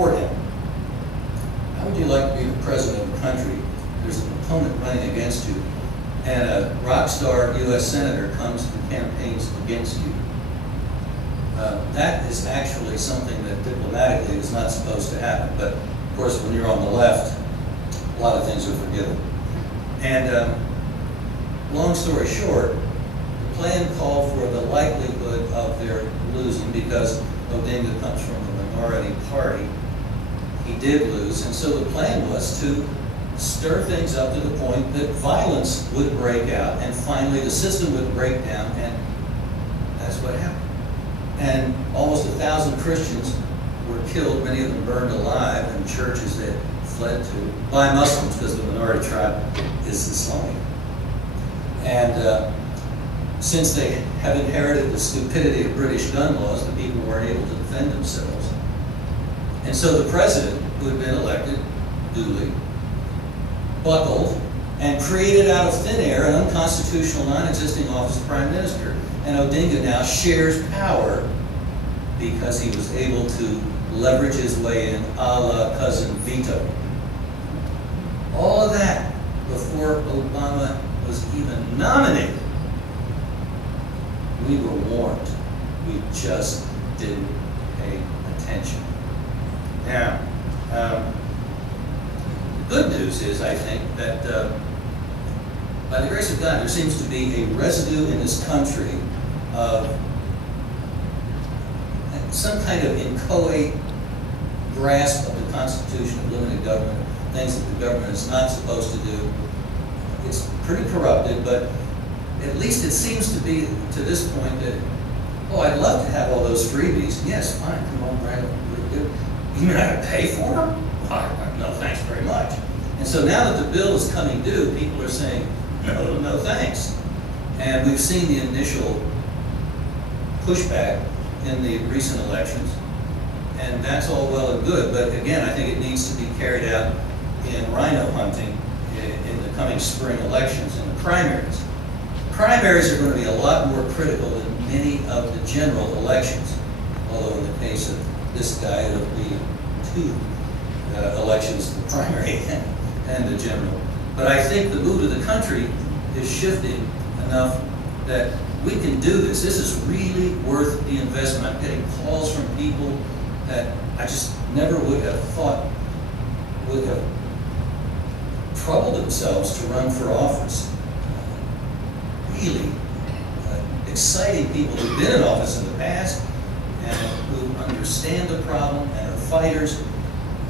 support him. How would you like to be the president of a country? There's an opponent running against you, and a rock star U.S. senator comes and campaigns against you. That is actually something that diplomatically is not supposed to happen. But of course, when you're on the left, a lot of things are forgiven. And long story short, the plan called for the likelihood of their losing because Odinga comes from a minority party. He did lose, and so the plan was to stir things up to the point that violence would break out, and finally the system would break down, and that's what happened. And almost 1,000 Christians were killed, many of them burned alive, and churches they fled to by Muslims because the minority tribe is Islamic. And since they have inherited the stupidity of British gun laws, the people weren't able to defend themselves. And so the president, who had been elected duly, buckled and created out of thin air an unconstitutional, non-existing office of prime minister. And Odinga now shares power because he was able to leverage his way in a la cousin veto. All of that before Obama was even nominated. We were warned. We just didn't pay attention. Now, the good news is, I think, that by the grace of God, there seems to be a residue in this country of some kind of inchoate grasp of the Constitution of limited government, things that the government is not supposed to do. It's pretty corrupted, but at least it seems to be to this point that, oh, I'd love to have all those freebies. Yes, fine, come on, right, you mean I have to pay for them? Oh, no, thanks very much. And so now that the bill is coming due, people are saying, no, no thanks. And we've seen the initial pushback in the recent elections, and that's all well and good, but again, I think it needs to be carried out in rhino hunting in the coming spring elections and the primaries. Primaries are going to be a lot more critical than many of the general elections, although in the case of this guy, it'll be 2 elections, the primary and the general. But I think the mood of the country is shifting enough that we can do this. This is really worth the investment. I'm getting calls from people that I just never would have thought would have troubled themselves to run for office. Really exciting people who've been in office in the past and who understand the problem and are fighters.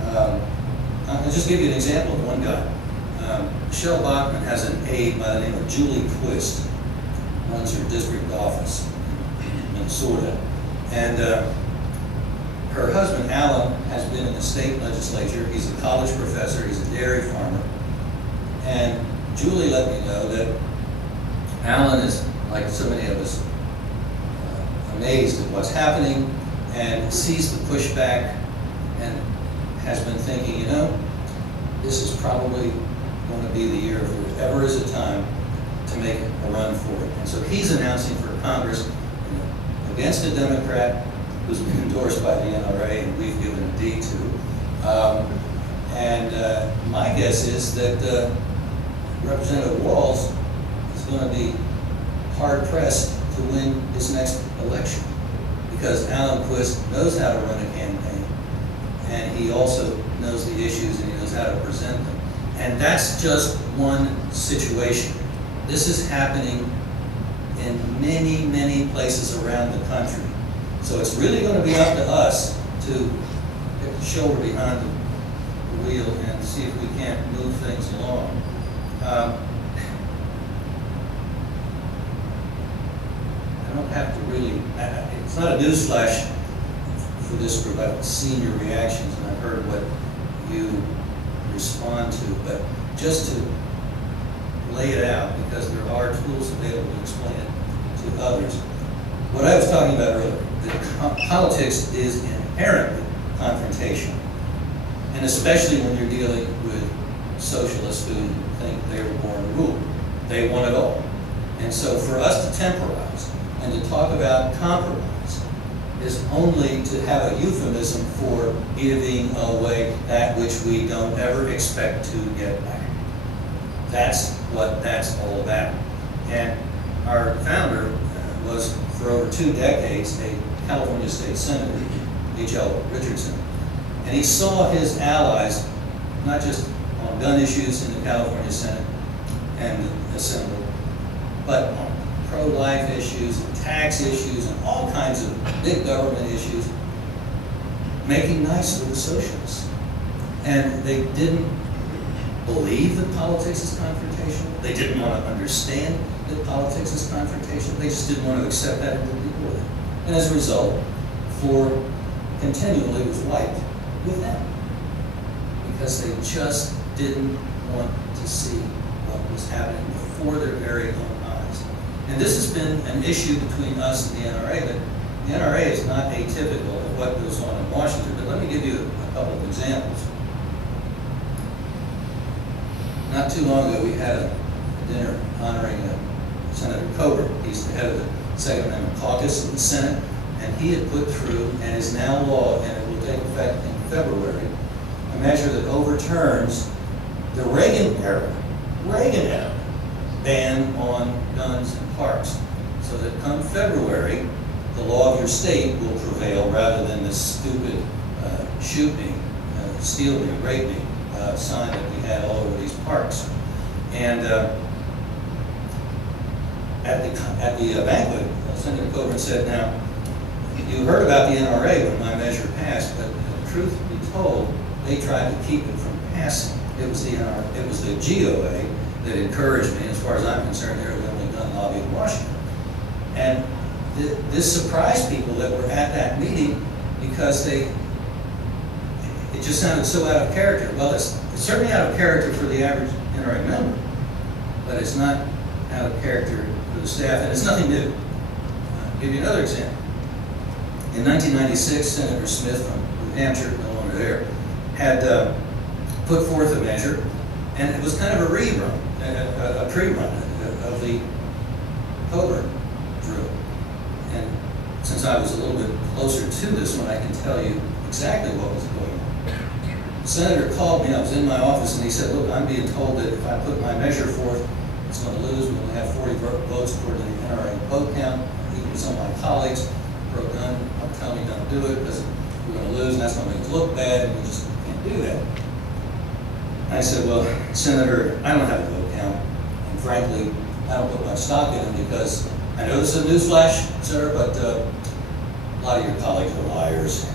I'll just give you an example of one guy. Michelle Bachmann has an aide by the name of Julie Quist, runs her district office in Minnesota. And her husband, Alan, has been in the state legislature. He's a college professor. He's a dairy farmer. And Julie let me know that Alan is, like so many of us, amazed at what's happening and sees the pushback and has been thinking, you know, this is probably going to be the year if there ever is a time to make a run for it. And so he's announcing for Congress against a Democrat who's been endorsed by the NRA and we've given a D to. And my guess is that Representative Walz is going to be hard-pressed to win this next election because Alan Quist knows how to run a campaign and he also knows the issues and he knows how to present them. And that's just one situation. This is happening in many, many places around the country. So it's really going to be up to us to get the shoulder behind the wheel and see if we can't move things along. I don't have to really, it's not a newsflash for this group. I've seen your reactions and I've heard what you respond to, but just to lay it out, because there are tools available to explain it to others. What I was talking about earlier, that politics is inherently confrontational, and especially when you're dealing with socialists who think they were born to rule. They want it all. And so for us to temporize and to talk about compromise is only to have a euphemism for giving away that which we don't ever expect to get back. That's what that's all about. And our founder was, for over 2 decades, a California State Senator, H.L. Richardson. And he saw his allies, not just on gun issues in the California Senate and the Assembly, but on pro-life issues, and tax issues, and all kinds of big government issues, making nice with the socialists. And they didn't believe that politics is confrontational. They didn't want to understand that politics is confrontational. They just didn't want to accept that and deal with it. And as a result, the floor continually was wiped with them, because they just didn't want to see what was happening before their very own eyes. And this has been an issue between us and the NRA, but the NRA is not atypical of what goes on in Washington. But let me give you a couple of examples. Not too long ago, we had a dinner honoring Senator Coburn. He's the head of the Second Amendment Caucus in the Senate, and he had put through, and is now law, and it will take effect in February, a measure that overturns the Reagan era ban on guns in parks, so that come February, the law of your state will prevail rather than this stupid shoot me, steal me, rape me sign that we had all over these parks. And at the banquet, Senator Coburn said, "Now, you heard about the NRA when my measure passed, but truth be told, they tried to keep it from passing. It was the GOA that encouraged me. As far as I'm concerned, they're the only gun lobby in Washington." And this surprised people that were at that meeting, because it just sounded so out of character. Well, it's certainly out of character for the average NRA member, but it's not out of character for the staff, and it's nothing new. I'll give you another example. In 1996, Senator Smith from New Hampshire, no longer there, had put forth a measure, and it was kind of a rerun, a pre-run of the Coburn drill. And since I was a little bit closer to this one, I can tell you exactly what was going on. The senator called me, I was in my office, and he said, "Look, I'm being told that if I put my measure forth, it's going to lose. We're going to have 40 votes according to the NRA vote count. Even some of my colleagues pro-gun are telling me don't do it because we're going to lose, and that's going to make us look bad, and we just can't do that." And I said, "Well, Senator, I don't have a vote count, and frankly, I don't put much stock in them, because I know this is a newsflash, sir, but a lot of your colleagues are liars.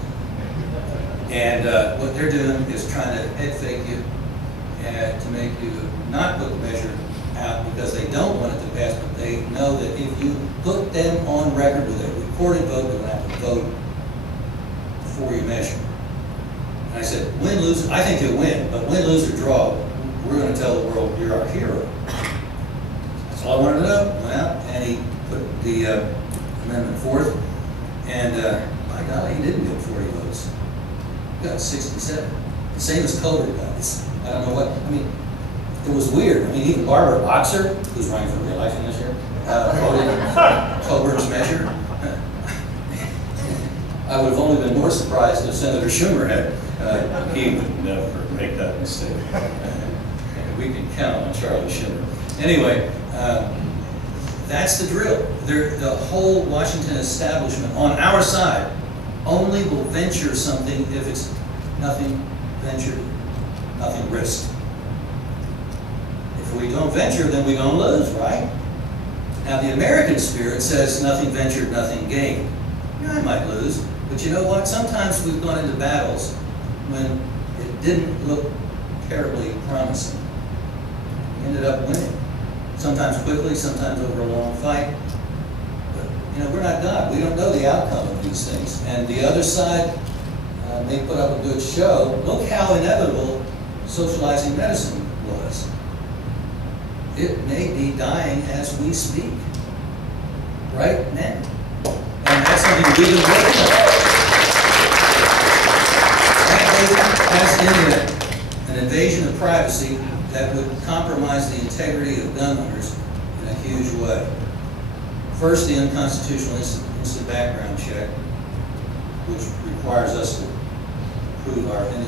And what they're doing is trying to head fake you to make you not put the measure out because they don't want it to pass, but they know that if you put them on record with a recorded vote, they're going to have to vote for your measure." And I said, "Win, lose, I think you'll win, but win, lose, or draw, we're going to tell the world you're our hero." That's all I wanted to know. Went out, and he put the amendment forth, and by golly, he didn't get 40 votes. He got 67. The same as Coburn got. I don't know what, I mean, it was weird. I mean, even Barbara Boxer, who's running for re-election this year, voted Coburn's measure. I would have only been more surprised if Senator Schumer had. He would never make that mistake. We can count on Charlie Schumer. Anyway, that's the drill. The whole Washington establishment on our side only will venture something if it's nothing ventured, nothing risked. If we don't venture, then we're going to lose, right? Now, the American spirit says nothing ventured, nothing gained. Yeah, I might lose, but you know what? Sometimes we've gone into battles when it didn't look terribly promising. We ended up winning. Sometimes quickly, sometimes over a long fight. But, you know, we're not God. We don't know the outcome of these things. And the other side may put up a good show. Look how inevitable socializing medicine was. It may be dying as we speak, right now. And that's something we can wait on. That has in it an invasion of privacy that would compromise the integrity of gun owners in a huge way. First, the unconstitutional instant background check. which requires us to prove our innocence.